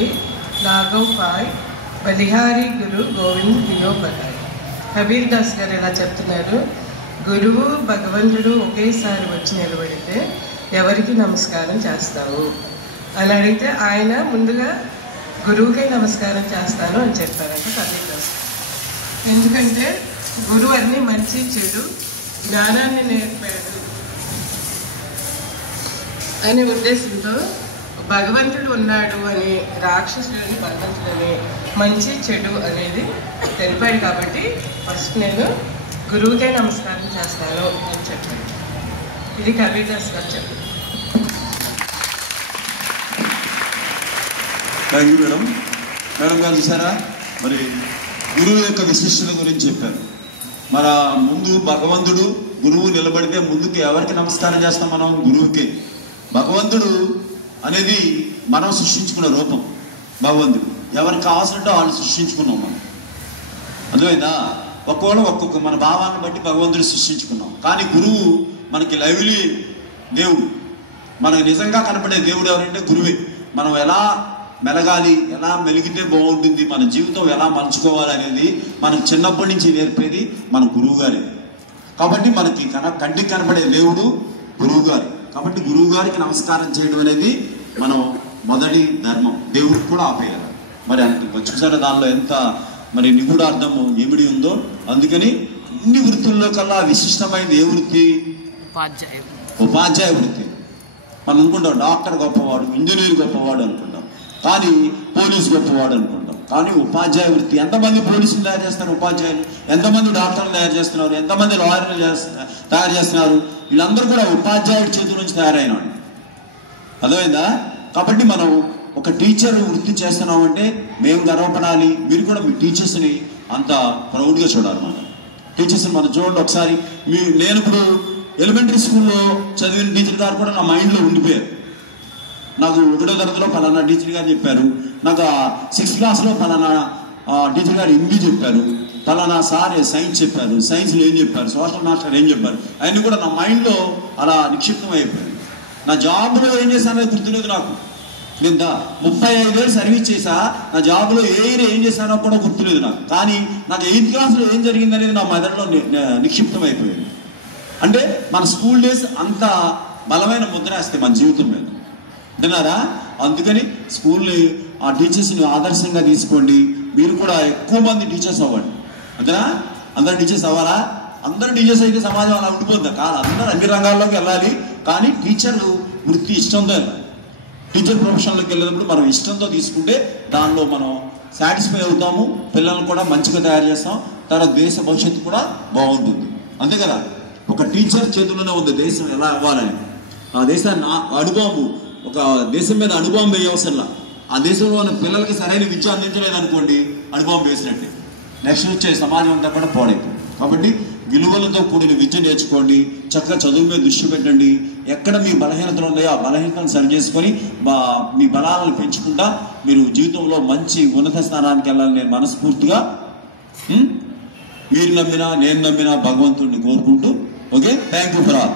पाए लाघव पाए बलिहारी गुरु गोविंद दियो बताए। కబీర్ దాస్ గారు ఇలా చెప్తున్నారు, గురువు భగవంతుడు ఒకేసారి వచ్చి నిలబడితే ఎవరికి నమస్కారం చేస్తావు అని అడిగితే ఆయన ముందుగా గురువుకే నమస్కారం చేస్తాను అని చెప్పారంట కబీర్ దాస్. ఎందుకంటే గురువు అన్ని మంచి చెడు జ్ఞానాన్ని నేర్పాడు అనే ఉద్దేశంతో భగవంతుడు ఉన్నాడు అని రాక్షసుడిని బంధించడమే మంచి చెడు అనేది తెలిపాడు. కాబట్టి ఫస్ట్ నేను గురువుకే నమస్కారం చేస్తాను అని చెప్పాడు. ఇది కబీర్ దాస్ గారు చెప్పారు. Thank you madam. మేడం గారు చూసారా, మరి గురువు యొక్క విశిష్టత గురించి చెప్పారు. మన ముందు భగవంతుడు గురువు నిలబడితే ముందుకు ఎవరికి నమస్కారం చేస్తాం? మనం గురువుకే. భగవంతుడు అనేది మనం సృష్టించుకున్న రూపం. భగవంతుడు ఎవరికి కావాల్సినట్టు వాళ్ళు సృష్టించుకున్నాం మనం. అర్థమైందా? ఒక్కొక్క మన భావాన్ని బట్టి భగవంతుడు సృష్టించుకున్నాం. కానీ గురువు మనకి లైవ్లీ దేవుడు. మనకు నిజంగా కనపడే దేవుడు ఎవరంటే గురువే. మనం ఎలా మెలగాలి, ఎలా మెలిగితే బాగుంటుంది, మన జీవితం ఎలా మలుచుకోవాలి అనేది మనకు చిన్నప్పటి నుంచి నేర్పేది మన గురువు గారే. కాబట్టి మనకి కంటికి కనపడే దేవుడు గురువు గారు. కాబట్టి గురువు గారికి నమస్కారం చేయడం అనేది మనం మొదటి ధర్మం. దేవుడికి కూడా ఆపేయాలి. మరి అంత చూసారా దానిలో ఎంత మరి నిగూఢ అర్థము ఏమిడి ఉందో. అందుకని అన్ని వృత్తుల్లో కల్లా విశిష్టమైనది ఏ వృత్తి? ఉపాధ్యాయ వృత్తి. మనం అనుకుంటాం డాక్టర్ గొప్పవాడు, ఇంజనీర్ గొప్పవాడు అనుకుంటాం, కానీ పోలీసు గొప్పవాడు అనుకుంటాం. కానీ ఉపాధ్యాయ వృత్తి. ఎంతమంది పోలీసులు తయారు చేస్తున్నారు ఉపాధ్యాయులు? ఎంతమంది డాక్టర్లు తయారు చేస్తున్నారు? ఎంతమంది లాయర్లు తయారు చేస్తున్నారు? వీళ్ళందరూ కూడా ఉపాధ్యాయుడి చేతుల నుంచి తయారైనాడు. అర్థమైందా? కాబట్టి మనం ఒక టీచర్ వృత్తి చేస్తున్నామంటే మేము గర్వపడాలి. మీరు కూడా మీ టీచర్స్ని అంత ప్రౌడ్గా చూడాలి. మనం టీచర్స్ని మనం చూడండి ఒకసారి. నేను ఇప్పుడు ఎలిమెంటరీ స్కూల్లో చదివిన టీచర్ గారు కూడా నా మైండ్లో ఉండిపోయారు. నాకు 1వ తరగతిలో పలానా టీచర్ గారు చెప్పారు, నాకు 6th క్లాస్లో పలానా టీచర్ గారు హిందీ చెప్పారు, పలానా సార్ సైన్స్ చెప్పారు, సైన్స్లో ఏం చెప్పారు, సోషల్ మాస్టర్ ఏం చెప్పారు, అవన్నీ కూడా నా మైండ్లో అలా నిక్షిప్తం అయిపోయాయి. నా జాబ్లో ఏం చేశానో గుర్తులేదు నాకు. నేను 35 ఏళ్ళు సర్వీస్ చేశా, నా జాబ్లో ఏ ఇయర్ ఏం చేశానో కూడా గుర్తులేదు నాకు. కానీ నాకు 8th క్లాస్లో ఏం జరిగింది అనేది నా మెదడులో నిక్షిప్తం అయిపోయింది. అంటే మన స్కూల్ డేస్ అంత బలమైన ముద్ర వేస్తాయి మన జీవితం మీద. విన్నారా? అందుకని స్కూల్ని ఆ టీచర్స్ని ఆదర్శంగా తీసుకోండి. మీరు కూడా ఎక్కువ మంది టీచర్స్ అవ్వండి. అంతేనా? అందరు టీచర్స్ అవ్వాలా? అందరు టీచర్స్ అయితే సమాజం అలా ఉండిపోద్దా? కాదు, అందరూ అన్ని రంగాల్లోకి వెళ్ళాలి. కానీ టీచర్ వృత్తి ఇష్టంతో వెళ్ళాలి. టీచర్ ప్రొఫెషన్లోకి వెళ్ళినప్పుడు మనం ఇష్టంతో తీసుకుంటే దానిలో మనం సాటిస్ఫై అవుతాము. పిల్లల్ని కూడా మంచిగా తయారు చేస్తాం. తర్వాత దేశ భవిష్యత్తు కూడా బాగుంటుంది. అంతే కదా? ఒక టీచర్ చేతుల్లోనే ఉంది దేశం ఎలా అవ్వాలని. ఆ దేశాన్ని అణుబాంబు, ఒక దేశం మీద అణుబాంబు వేయవసరంలా. ఆ దేశంలో ఉన్న పిల్లలకి సరైన విద్య అందించలేదు అనుకోండి, అణుబాంబు వేసినట్టే. నెక్స్ట్ వచ్చే సమాజం అంతా కూడా పాడైపోయింది. కాబట్టి విలువలతో కూడిన విద్య నేర్చుకోండి. చక్కగా చదువు మీద దృష్టి పెట్టండి. ఎక్కడ మీ బలహీనతలు ఉన్నాయో ఆ బలహీనతను సరి చేసుకొని మీ బలాలను పెంచుకుంటా మీరు జీవితంలో మంచి ఉన్నత స్థానానికి వెళ్ళాలని నేను మనస్ఫూర్తిగా మీరు నమ్మినా నేను నమ్మినా భగవంతుడిని కోరుకుంటూ okay. Thank you for all.